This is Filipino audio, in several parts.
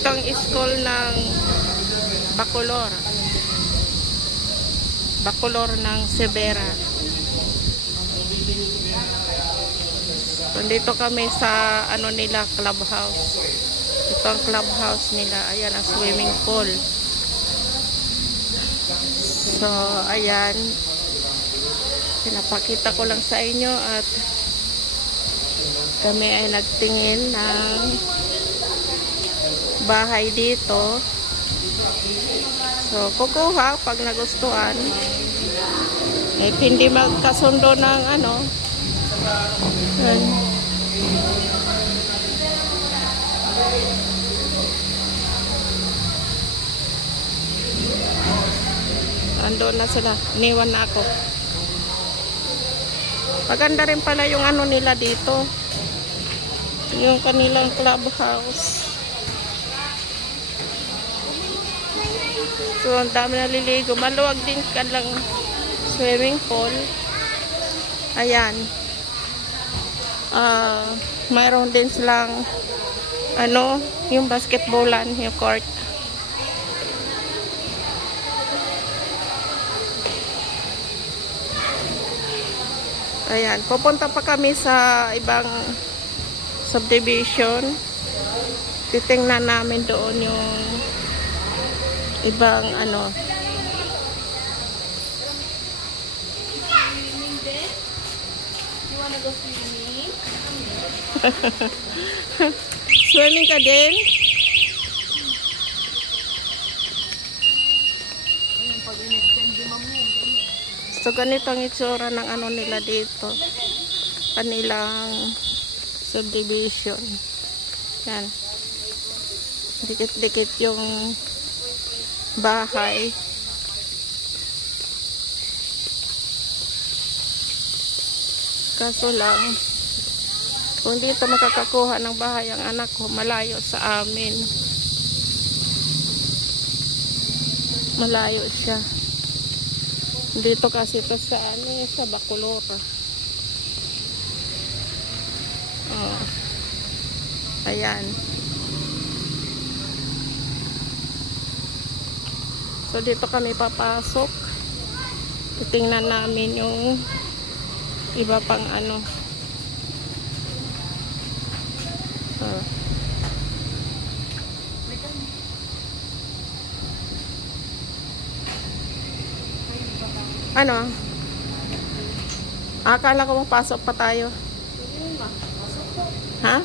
Ito ang school ng Bacolor. Bacolor ng Severa. So, dito kami sa ano nila, clubhouse. Ito ang clubhouse nila. Ayan ang swimming pool. So, ayan. Pinapakita ko lang sa inyo at kami ay nagtingin ng bahay dito. So, kukuha pag nagustuhan. Eh, hindi magkasundo ng ano. Andun na sila. Iniwan na ako. Maganda rin pala yung ano nila dito. Yung kanilang clubhouse. So, ang dami naliligo. Maluwag din kalang swimming pool. Ayan. Mayroon din silang ano, yung basketballan, yung court. Ayan. Pupunta pa kami sa ibang subdivision. Titingnan namin doon yung ibang ano. You wanna go swimming? Swimming ka din? So, ganito ang itsura ng ano nila dito. Kanilang subdivision. Yan. Dikit-dikit yung bahay. Kaso lang, kung dito makakakuha ng bahay ang anak ko, malayo sa amin. Malayo siya. Dito kasi ito sa ano, sa Bacolor. Oh. Ayan. So, dito kami papasok. Titingnan namin yung iba pang ano. Ano? Akala ko mapasok pa tayo. Ha?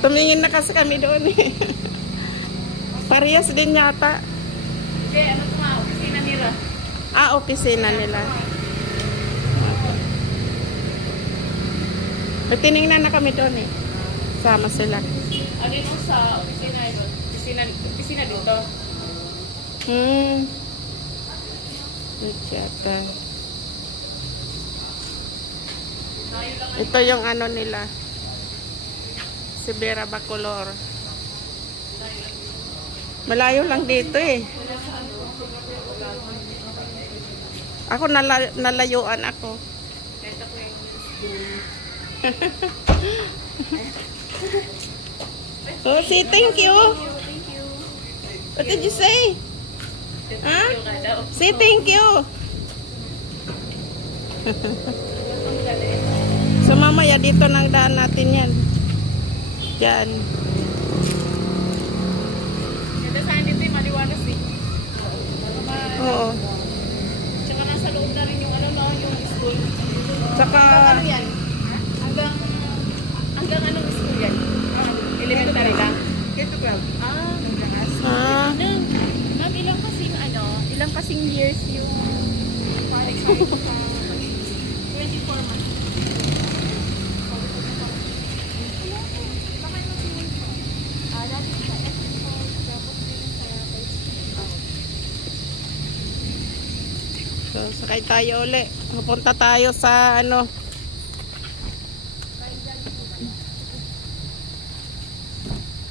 Tumingin na kasi kami doon eh. Parehas din yata. Okay, ano ito nga? Opisina nila. Opisina nila. Tinignan na kami doon eh. Sama sila. Dito sa opisina ito. Opisina dito. Yata. Ito yung ano nila. Severa Bacolor. Malayo lang dito eh. Ako nalayuan ako. Oh, say thank you. What did you say? Huh? Say thank you. So mamaya dito nang daan natin yan. Diyan. Ganda saan dito yung maliwanas eh. Oo. Tsaka nasa loob na rin yung ano no, yung school. Saka ano yan? Hanggang anong school yan? Elementary lang. Keto club. Ma'am, ilang kasing years yung 24 months. So, sakay tayo uli. Pupunta tayo sa ano,